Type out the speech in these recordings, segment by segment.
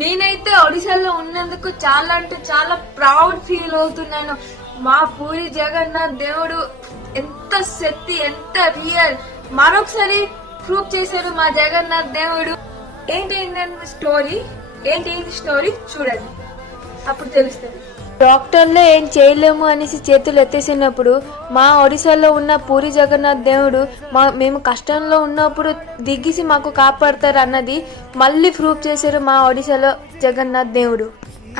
నేనైతే ఒడిశాలో ఉన్నందుకు చాలా అంటే చాలా ప్రౌడ్ ఫీల్ అవుతున్నాను. మా పూరి జగన్నాథ్ దేవుడు ఎంత శక్తి, ఎంత రియల్ మరొకసారి ప్రూవ్ చేశారు మా జగన్నాథ్ దేవుడు. ఏంటి స్టోరీ చూడండి, అప్పుడు తెలుస్తుంది. డాక్టర్లే ఏం చేయలేము అనేసి చేతులు ఎత్తేసినప్పుడు మా ఒడిశాలో ఉన్న పూరి జగన్నాథ్ దేవుడు మేము కష్టంలో ఉన్నప్పుడు దిగిసి మాకు కాపాడతారు అన్నది మళ్ళీ ప్రూవ్ చేశారు మా ఒడిశాలో జగన్నాథ్ దేవుడు.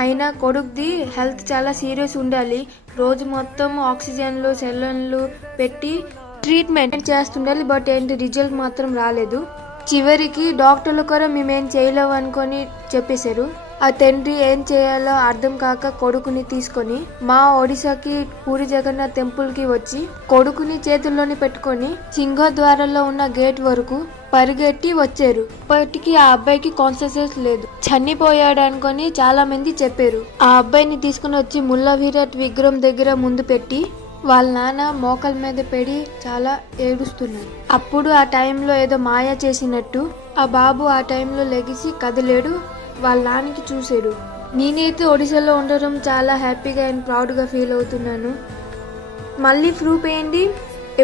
అయినా కొడుకుది హెల్త్ చాలా సీరియస్ ఉండాలి. రోజు మొత్తం ఆక్సిజన్లు సెలన్లు పెట్టి ట్రీట్మెంట్ చేస్తుండాలి. బట్ ఏంటి రిజల్ట్ మాత్రం రాలేదు. చివరికి డాక్టర్లు కూడా మేమేం చేయలేము అనుకొని చెప్పేశారు. ఆ తండ్రి ఏం చేయాలో అర్థం కాక కొడుకుని తీసుకొని మా ఒడిశాకి పూరి జగన్నాథ్ టెంపుల్ కి వచ్చి కొడుకుని చేతుల్లోని పెట్టుకొని సింహద్వారంలో ఉన్న గేట్ వరకు పరిగెట్టి వచ్చారు. ఇప్పటికీ ఆ అబ్బాయికి కాన్షియస్నెస్ లేదు, చనిపోయాడు అనుకొని చాలా మంది చెప్పారు. ఆ అబ్బాయిని తీసుకుని వచ్చి ముల్లా విరాట్ విగ్రహం దగ్గర ముందు పెట్టి వాళ్ళ నాన్న మోకాల మీద పెడి చాలా ఏడుస్తున్నారు. అప్పుడు ఆ టైంలో ఏదో మాయ చేసినట్టు ఆ బాబు ఆ టైంలో లెగిసి కదిలేడు. వాళ్ళ నాన్నకి చూసాడు. నేనైతే ఒడిశాలో ఉండడం చాలా హ్యాపీగా అండ్ ప్రౌడ్ గా ఫీల్ అవుతున్నాను. మళ్ళీ ప్రూఫ్ ఏంటి,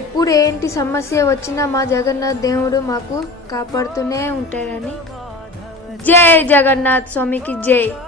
ఎప్పుడు ఏంటి సమస్య వచ్చినా మా జగన్నాథ్ దేవుడు మాకు కాపాడుతూనే ఉంటాడని. జై జగన్నాథ్ స్వామికి జై.